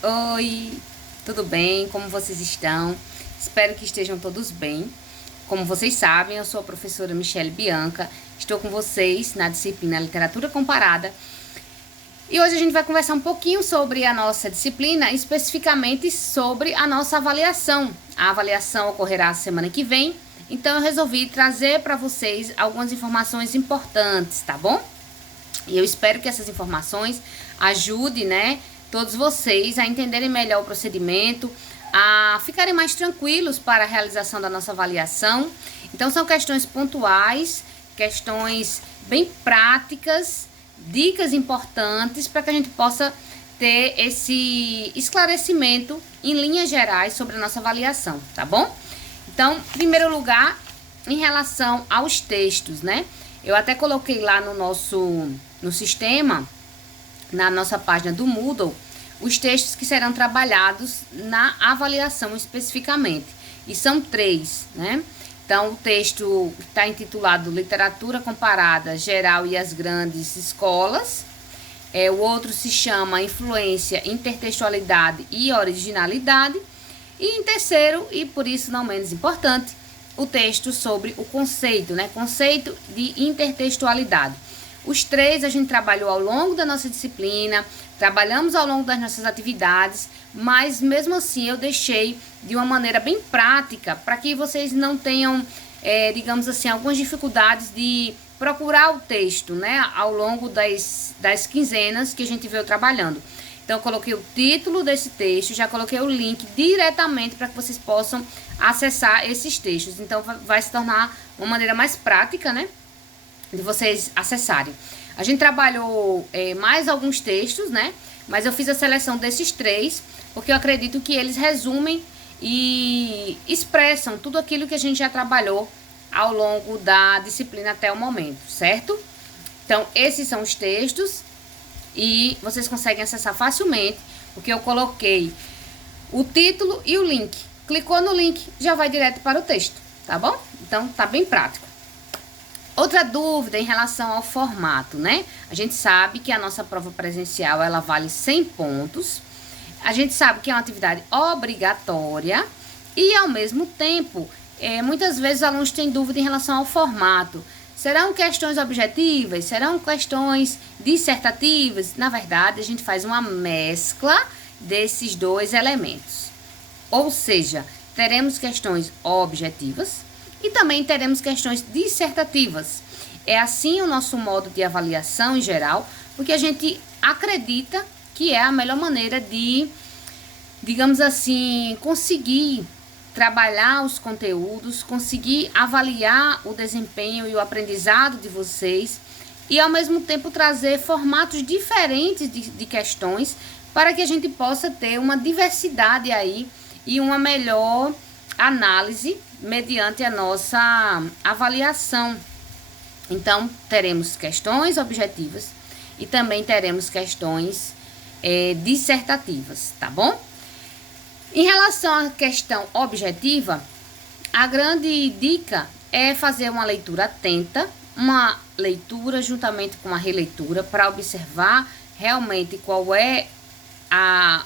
Oi, tudo bem? Como vocês estão? Espero que estejam todos bem. Como vocês sabem, eu sou a professora Michele Bianca, estou com vocês na disciplina Literatura Comparada. E hoje a gente vai conversar um pouquinho sobre a nossa disciplina, especificamente sobre a nossa avaliação. A avaliação ocorrerá semana que vem, então eu resolvi trazer para vocês algumas informações importantes, tá bom? E eu espero que essas informações ajudem, né, todos vocês a entenderem melhor o procedimento, a ficarem mais tranquilos para a realização da nossa avaliação. Então, são questões pontuais, questões bem práticas, dicas importantes para que a gente possa ter esse esclarecimento em linhas gerais sobre a nossa avaliação, tá bom? Então, em primeiro lugar, em relação aos textos, né? Eu até coloquei lá no sistema, na nossa página do Moodle, os textos que serão trabalhados na avaliação especificamente. E são 3, né? Então, o texto está intitulado Literatura Comparada Geral e as Grandes Escolas. O outro se chama Influência, Intertextualidade e Originalidade. E em terceiro, e por isso não menos importante, o texto sobre o conceito, né? Conceito de intertextualidade. Os 3 a gente trabalhou ao longo da nossa disciplina, trabalhamos ao longo das nossas atividades, mas mesmo assim eu deixei de uma maneira bem prática para que vocês não tenham, digamos assim, algumas dificuldades de procurar o texto, né, ao longo das quinzenas que a gente veio trabalhando. Então, eu coloquei o título desse texto, já coloquei o link diretamente para que vocês possam acessar esses textos. Então, vai se tornar uma maneira mais prática, né, de vocês acessarem. A gente trabalhou mais alguns textos, né, mas eu fiz a seleção desses 3, porque eu acredito que eles resumem e expressam tudo aquilo que a gente já trabalhou ao longo da disciplina até o momento, certo? Então, esses são os textos. E vocês conseguem acessar facilmente, porque eu coloquei o título e o link. Clicou no link, já vai direto para o texto, tá bom? Então, tá bem prático. Outra dúvida em relação ao formato, né? A gente sabe que a nossa prova presencial, ela vale 100 pontos. A gente sabe que é uma atividade obrigatória e, ao mesmo tempo, muitas vezes os alunos têm dúvida em relação ao formato. Serão questões objetivas? Serão questões dissertativas? Na verdade, a gente faz uma mescla desses 2 elementos. Ou seja, teremos questões objetivas e também teremos questões dissertativas. É assim o nosso modo de avaliação em geral, porque a gente acredita que é a melhor maneira de, digamos assim, conseguir trabalhar os conteúdos, conseguir avaliar o desempenho e o aprendizado de vocês e, ao mesmo tempo, trazer formatos diferentes de questões para que a gente possa ter uma diversidade aí e uma melhor análise mediante a nossa avaliação. Então, teremos questões objetivas e também teremos questões dissertativas, tá bom? Em relação à questão objetiva, a grande dica é fazer uma leitura atenta, uma leitura juntamente com uma releitura para observar realmente qual é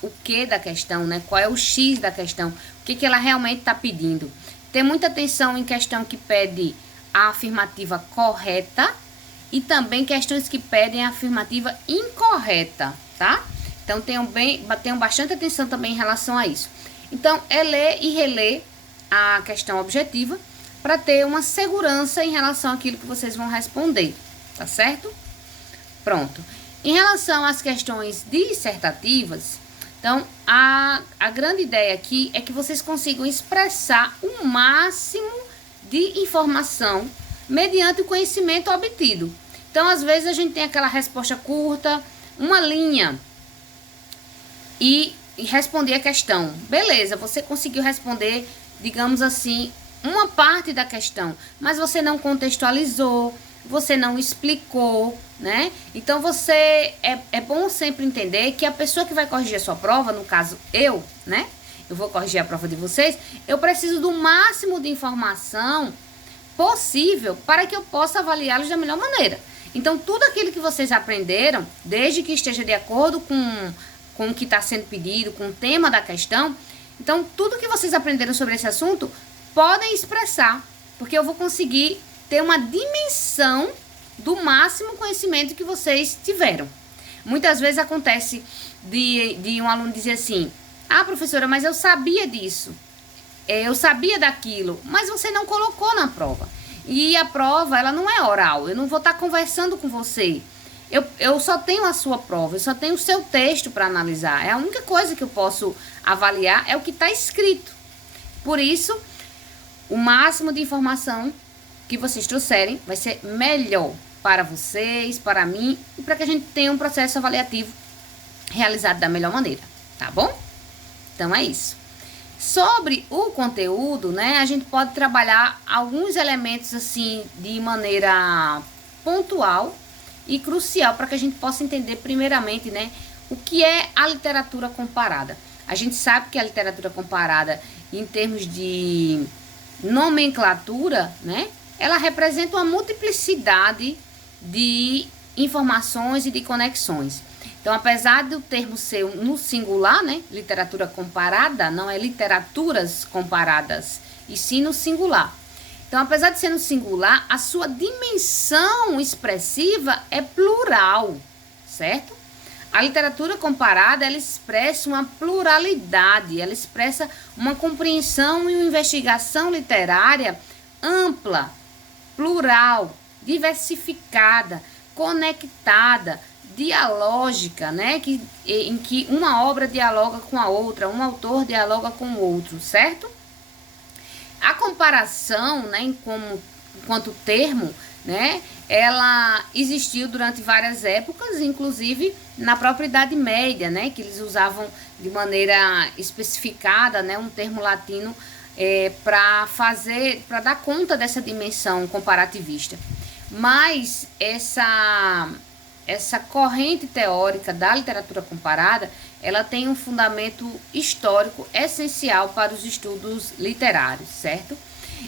o que da questão, né? Qual é o X da questão, o que ela realmente está pedindo. Ter muita atenção em questão que pede a afirmativa correta e também questões que pedem a afirmativa incorreta, tá? Então, tenham bastante atenção também em relação a isso. Então, é ler e reler a questão objetiva para ter uma segurança em relação àquilo que vocês vão responder, tá certo? Pronto. Em relação às questões dissertativas, então, a grande ideia aqui é que vocês consigam expressar o máximo de informação mediante o conhecimento obtido. Então, às vezes, a gente tem aquela resposta curta, uma linha, e responder a questão. Beleza, você conseguiu responder, digamos assim, uma parte da questão, mas você não contextualizou, você não explicou, né? Então, é bom sempre entender que a pessoa que vai corrigir a sua prova, no caso eu, né? Eu vou corrigir a prova de vocês, eu preciso do máximo de informação possível para que eu possa avaliá-los da melhor maneira. Então, tudo aquilo que vocês aprenderam, desde que esteja de acordo com com o que está sendo pedido, com o tema da questão. Então, tudo que vocês aprenderam sobre esse assunto, podem expressar, porque eu vou conseguir ter uma dimensão do máximo conhecimento que vocês tiveram. Muitas vezes acontece de um aluno dizer assim, ah, professora, mas eu sabia disso, eu sabia daquilo, mas você não colocou na prova. E a prova, ela não é oral, eu não vou estar conversando com você. Eu só tenho a sua prova, eu só tenho o seu texto para analisar. É a única coisa que eu posso avaliar, é o que está escrito. Por isso, o máximo de informação que vocês trouxerem vai ser melhor para vocês, para mim, e para que a gente tenha um processo avaliativo realizado da melhor maneira, tá bom? Então é isso. Sobre o conteúdo, né, a gente pode trabalhar alguns elementos assim de maneira pontual e crucial para que a gente possa entender primeiramente, né, o que é a literatura comparada. A gente sabe que a literatura comparada, em termos de nomenclatura, né, ela representa uma multiplicidade de informações e de conexões. Então, apesar do termo ser no singular, né, literatura comparada, não é literaturas comparadas, e sim no singular. Então, apesar de ser no singular, a sua dimensão expressiva é plural, certo? A literatura comparada, ela expressa uma pluralidade, ela expressa uma compreensão e uma investigação literária ampla, plural, diversificada, conectada, dialógica, né? Em que uma obra dialoga com a outra, um autor dialoga com o outro, certo? A comparação, né, enquanto termo, né, ela existiu durante várias épocas, inclusive na própria Idade Média, né, que eles usavam de maneira especificada, né, um termo latino para dar conta dessa dimensão comparativista. Mas essa corrente teórica da literatura comparada, ela tem um fundamento histórico essencial para os estudos literários, certo?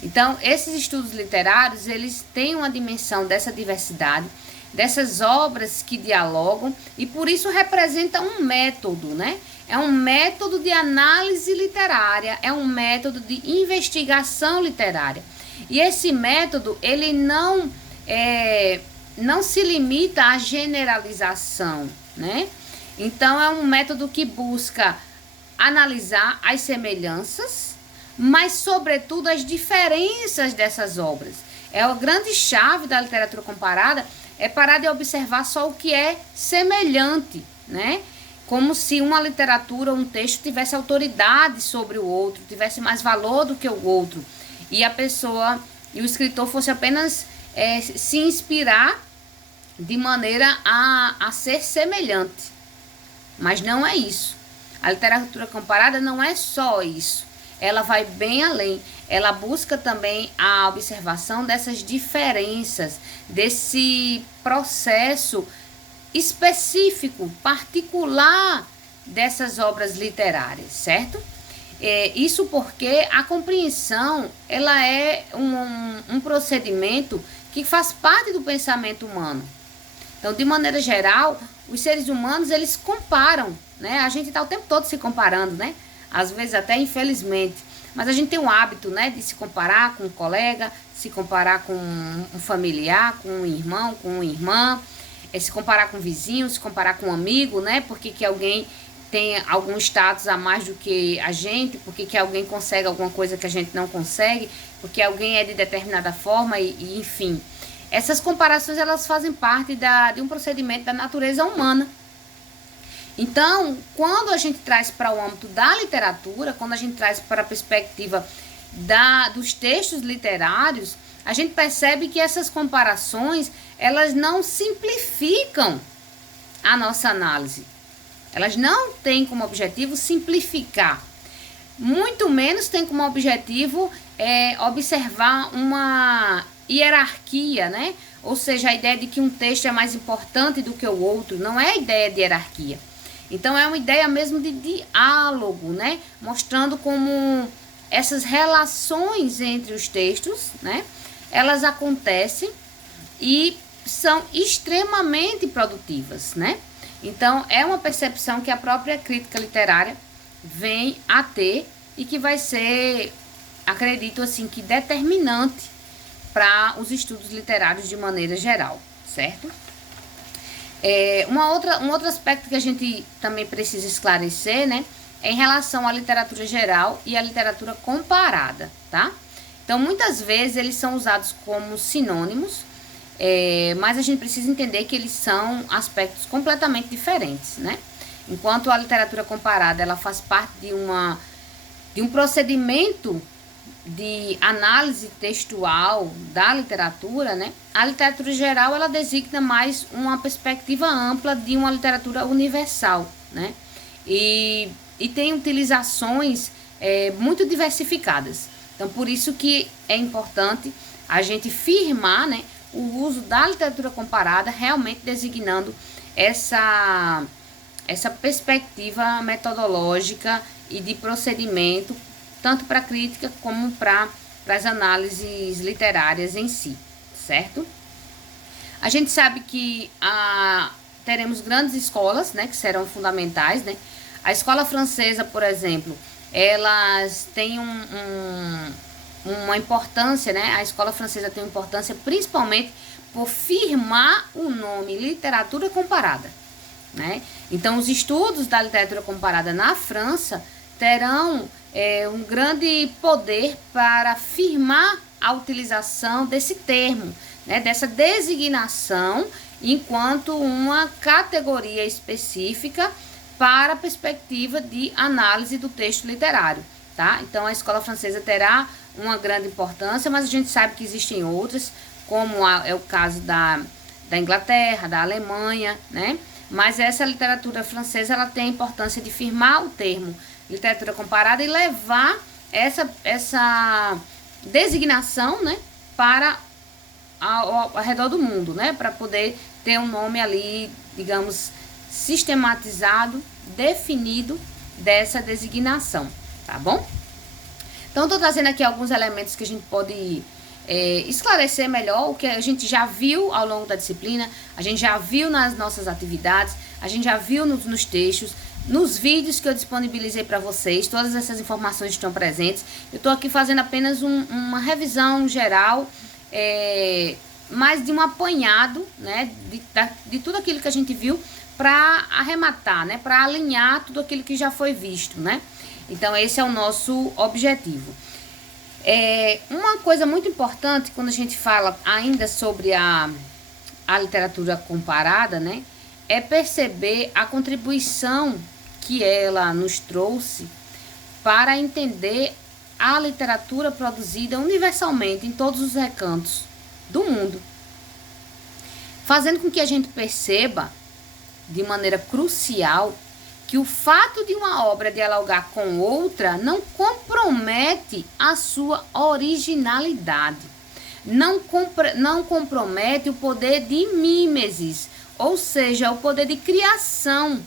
Então, esses estudos literários, eles têm uma dimensão dessa diversidade, dessas obras que dialogam, e por isso representa um método, né? É um método de análise literária, é um método de investigação literária. E esse método, ele não se limita à generalização, né? Então, é um método que busca analisar as semelhanças, mas, sobretudo, as diferenças dessas obras. É a grande chave da literatura comparada, é parar de observar só o que é semelhante, né? Como se uma literatura, um texto, tivesse autoridade sobre o outro, tivesse mais valor do que o outro, e a pessoa, e o escritor fosse apenas se inspirar de maneira a ser semelhante. Mas não é isso. A literatura comparada não é só isso. Ela vai bem além. Ela busca também a observação dessas diferenças, desse processo específico, particular dessas obras literárias, certo? Isso porque a compreensão, ela é um procedimento que faz parte do pensamento humano. Então, de maneira geral, os seres humanos, eles comparam, né? A gente está o tempo todo se comparando, né? Às vezes até infelizmente. Mas a gente tem o hábito, né, de se comparar com um colega, se comparar com um familiar, com um irmão, com uma irmã, se comparar com um vizinho, se comparar com um amigo, né? Porque que alguém tem algum status a mais do que a gente, porque que alguém consegue alguma coisa que a gente não consegue, porque alguém é de determinada forma e enfim. Essas comparações, elas fazem parte de um procedimento da natureza humana. Então, quando a gente traz para o âmbito da literatura, quando a gente traz para a perspectiva dos textos literários, a gente percebe que essas comparações, elas não simplificam a nossa análise. Elas não têm como objetivo simplificar. Muito menos tem como objetivo observar uma hierarquia, né? Ou seja, a ideia de que um texto é mais importante do que o outro. Não é a ideia de hierarquia. Então, é uma ideia mesmo de diálogo, né? Mostrando como essas relações entre os textos, né? Elas acontecem e são extremamente produtivas, né? Então, é uma percepção que a própria crítica literária vem a ter e que vai ser, acredito assim, que determinante para os estudos literários de maneira geral, certo? Um outro aspecto que a gente também precisa esclarecer, né, é em relação à literatura geral e à literatura comparada, tá? Então, muitas vezes eles são usados como sinônimos, mas a gente precisa entender que eles são aspectos completamente diferentes, né? Enquanto a literatura comparada, ela faz parte de um procedimento de análise textual da literatura, né? A literatura geral, ela designa mais uma perspectiva ampla de uma literatura universal, né? E tem utilizações muito diversificadas. Então, por isso que é importante a gente firmar, né, o uso da literatura comparada, realmente designando essa perspectiva metodológica e de procedimento, tanto para a crítica como para as análises literárias em si, certo? A gente sabe que teremos grandes escolas, né, que serão fundamentais, né? A escola francesa, por exemplo, elas têm uma importância, né? A escola francesa tem importância principalmente por firmar o nome literatura comparada, né? Então, os estudos da literatura comparada na França terão um grande poder para firmar a utilização desse termo, né? Dessa designação enquanto uma categoria específica para a perspectiva de análise do texto literário, tá? Então, a escola francesa terá uma grande importância, mas a gente sabe que existem outras, como é o caso da Inglaterra, da Alemanha, né? Mas essa literatura francesa, ela tem a importância de firmar o termo literatura comparada e levar essa designação, né, para ao redor do mundo, né, para poder ter um nome ali, digamos, sistematizado, definido dessa designação, tá bom? Então, estou trazendo aqui alguns elementos que a gente pode esclarecer melhor o que a gente já viu ao longo da disciplina, a gente já viu nas nossas atividades, a gente já viu nos textos, nos vídeos que eu disponibilizei para vocês. Todas essas informações estão presentes. Eu estou aqui fazendo apenas uma revisão geral, mais de um apanhado, né, de tudo aquilo que a gente viu, para arrematar, né, para alinhar tudo aquilo que já foi visto, né? Então, esse é o nosso objetivo. Uma coisa muito importante quando a gente fala ainda sobre a literatura comparada, né, é perceber a contribuição que ela nos trouxe para entender a literatura produzida universalmente em todos os recantos do mundo, fazendo com que a gente perceba de maneira crucial que o fato de uma obra dialogar com outra não compromete a sua originalidade, não compromete o poder de mímesis, ou seja, o poder de criação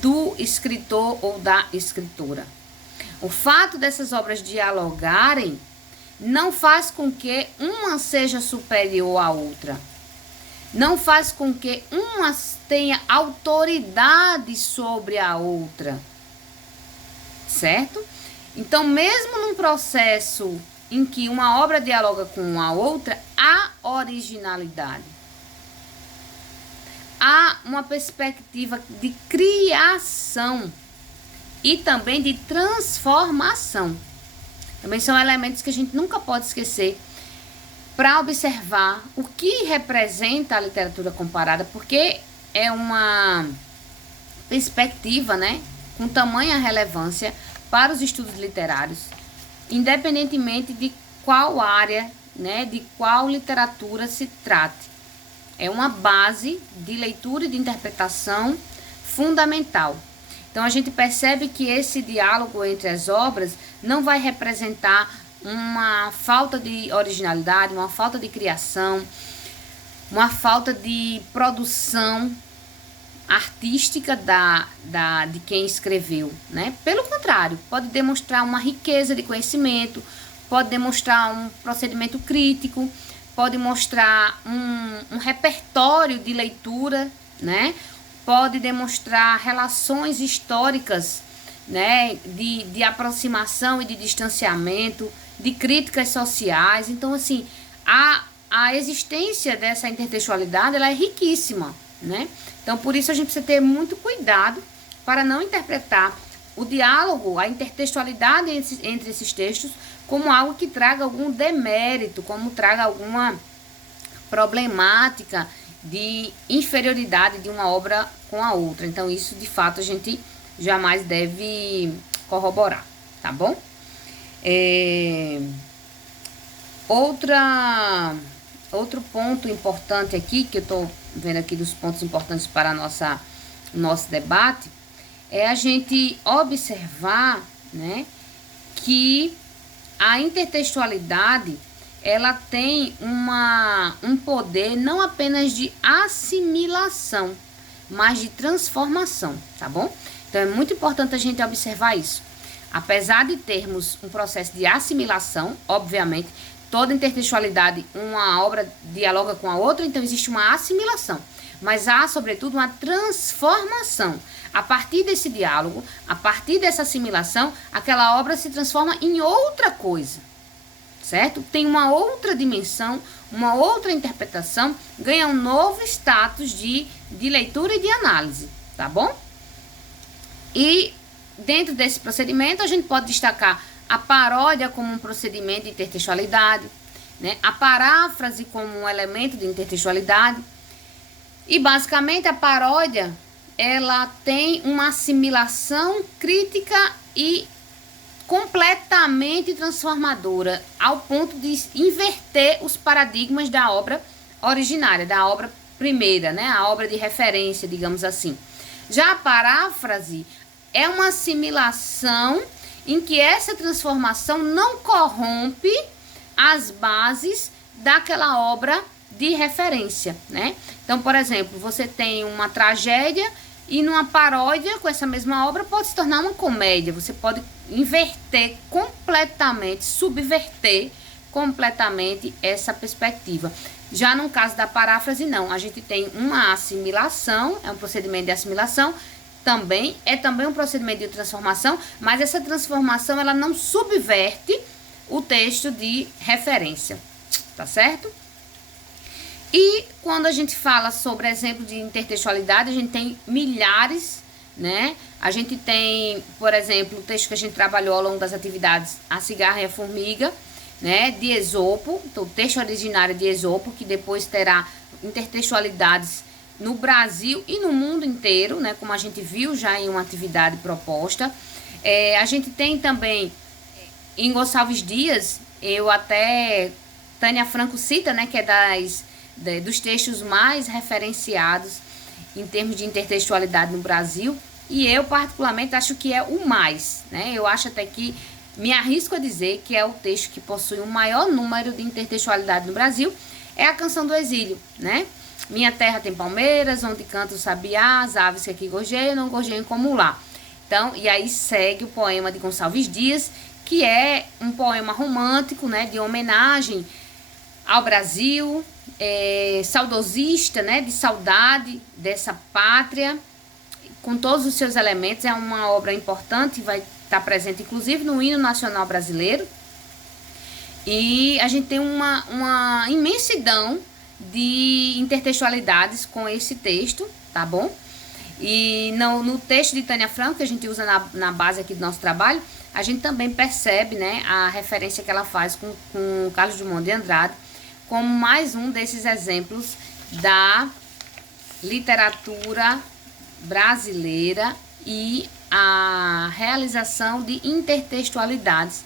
do escritor ou da escritora. O fato dessas obras dialogarem não faz com que uma seja superior à outra. Não faz com que uma tenha autoridade sobre a outra. Certo? Então, mesmo num processo em que uma obra dialoga com a outra, há originalidade. Há uma perspectiva de criação e também de transformação. Também são elementos que a gente nunca pode esquecer para observar o que representa a literatura comparada, porque é uma perspectiva, né, com tamanha relevância para os estudos literários, independentemente de qual área, né, de qual literatura se trate. É uma base de leitura e de interpretação fundamental. Então, a gente percebe que esse diálogo entre as obras não vai representar uma falta de originalidade, uma falta de criação, uma falta de produção artística de quem escreveu, né? Pelo contrário, pode demonstrar uma riqueza de conhecimento, pode demonstrar um procedimento crítico, pode mostrar um repertório de leitura, né? Pode demonstrar relações históricas, né? De aproximação e de distanciamento, de críticas sociais. Então, assim, a existência dessa intertextualidade, ela é riquíssima, né? Então, por isso a gente precisa ter muito cuidado para não interpretar o diálogo, a intertextualidade entre esses textos como algo que traga algum demérito, como traga alguma problemática de inferioridade de uma obra com a outra. Então, isso, de fato, a gente jamais deve corroborar, tá bom? Outro ponto importante aqui, que eu estou vendo aqui dos pontos importantes para nosso debate, é a gente observar, né, que a intertextualidade, ela tem um poder não apenas de assimilação, mas de transformação, tá bom? Então, é muito importante a gente observar isso. Apesar de termos um processo de assimilação, obviamente, toda intertextualidade, uma obra dialoga com a outra, então existe uma assimilação. Mas há, sobretudo, uma transformação. A partir desse diálogo, a partir dessa assimilação, aquela obra se transforma em outra coisa, certo? Tem uma outra dimensão, uma outra interpretação, ganha um novo status de leitura e de análise, tá bom? E dentro desse procedimento, a gente pode destacar a paródia como um procedimento de intertextualidade, né? A paráfrase como um elemento de intertextualidade. E basicamente a paródia, ela tem uma assimilação crítica e completamente transformadora, ao ponto de inverter os paradigmas da obra originária, da obra primeira, né? A obra de referência, digamos assim. Já a paráfrase é uma assimilação em que essa transformação não corrompe as bases daquela obra de referência, né? Então, por exemplo, você tem uma tragédia e numa paródia com essa mesma obra pode se tornar uma comédia. Você pode inverter completamente, subverter completamente essa perspectiva. Já no caso da paráfrase, não. A gente tem uma assimilação, é um procedimento de assimilação, também um procedimento de transformação, mas essa transformação, ela não subverte o texto de referência, tá certo? E quando a gente fala sobre exemplo de intertextualidade, a gente tem milhares, né? A gente tem, por exemplo, o texto que a gente trabalhou ao longo das atividades, A Cigarra e a Formiga, né? De Esopo, então, o texto originário de Esopo, que depois terá intertextualidades no Brasil e no mundo inteiro, né? Como a gente viu já em uma atividade proposta. A gente tem também, em Gonçalves Dias, Tânia Franco cita, né? Que é dos textos mais referenciados em termos de intertextualidade no Brasil, e eu particularmente acho que é o mais, né? Eu acho até que me arrisco a dizer que é o texto que possui o maior número de intertextualidade no Brasil, é a Canção do Exílio, né? Minha terra tem palmeiras, onde canta o sabiá, as aves que aqui gorjeiam, não gorjeiam como lá. Então, e aí segue o poema de Gonçalves Dias, que é um poema romântico, né? De homenagem ao Brasil, saudosista, né, de saudade dessa pátria, com todos os seus elementos. É uma obra importante, vai estar presente inclusive no hino nacional brasileiro. E a gente tem uma imensidão de intertextualidades com esse texto, tá bom? E no texto de Tânia Franco, que a gente usa na base aqui do nosso trabalho, a gente também percebe, né, a referência que ela faz com Carlos Drummond de Andrade, como mais um desses exemplos da literatura brasileira e a realização de intertextualidades,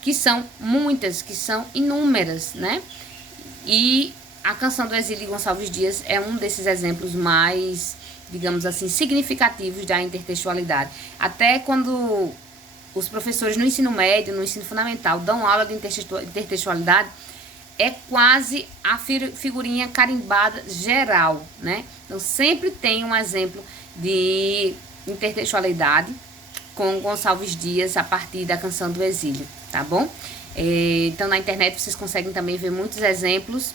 que são muitas, que são inúmeras, né? E a Canção do Exílio de Gonçalves Dias é um desses exemplos mais, digamos assim, significativos da intertextualidade. Até quando os professores no ensino médio, no ensino fundamental, dão aula de intertextualidade, é quase a figurinha carimbada geral, né? Então, sempre tem um exemplo de intertextualidade com Gonçalves Dias a partir da Canção do Exílio, tá bom? Então, na internet vocês conseguem também ver muitos exemplos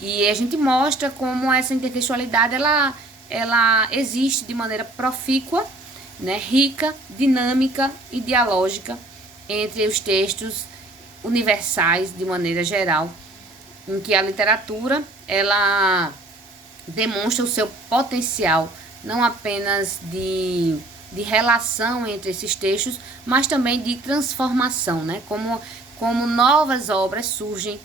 e a gente mostra como essa intertextualidade, ela ela existe de maneira profícua, né, rica, dinâmica e dialógica entre os textos universais de maneira geral, em que a literatura ela demonstra o seu potencial, não apenas de relação entre esses textos, mas também de transformação, né? Como novas obras surgem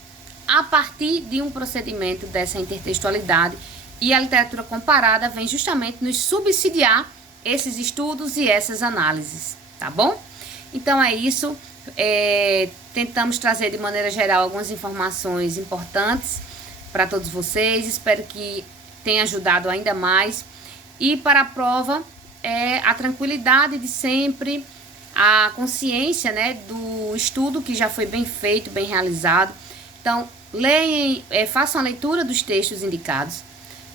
a partir de um procedimento dessa intertextualidade, e a literatura comparada vem justamente nos subsidiar esses estudos e essas análises, tá bom? Então é isso, tentamos trazer de maneira geral algumas informações importantes para todos vocês, espero que tenha ajudado ainda mais. E para a prova, a tranquilidade de sempre, a consciência, né, do estudo que já foi bem feito, bem realizado. Então, leiam, façam a leitura dos textos indicados,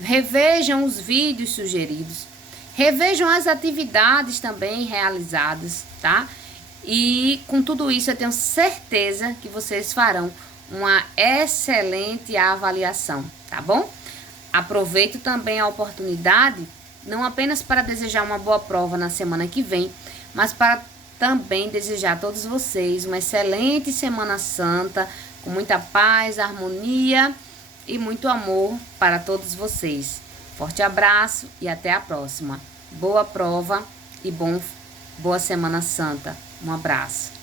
revejam os vídeos sugeridos, revejam as atividades também realizadas, tá? E com tudo isso eu tenho certeza que vocês farão uma excelente avaliação, tá bom? Aproveito também a oportunidade, não apenas para desejar uma boa prova na semana que vem, mas para também desejar a todos vocês uma excelente Semana Santa, com muita paz, harmonia e muito amor para todos vocês. Forte abraço e até a próxima. Boa prova e boa Semana Santa. Um abraço.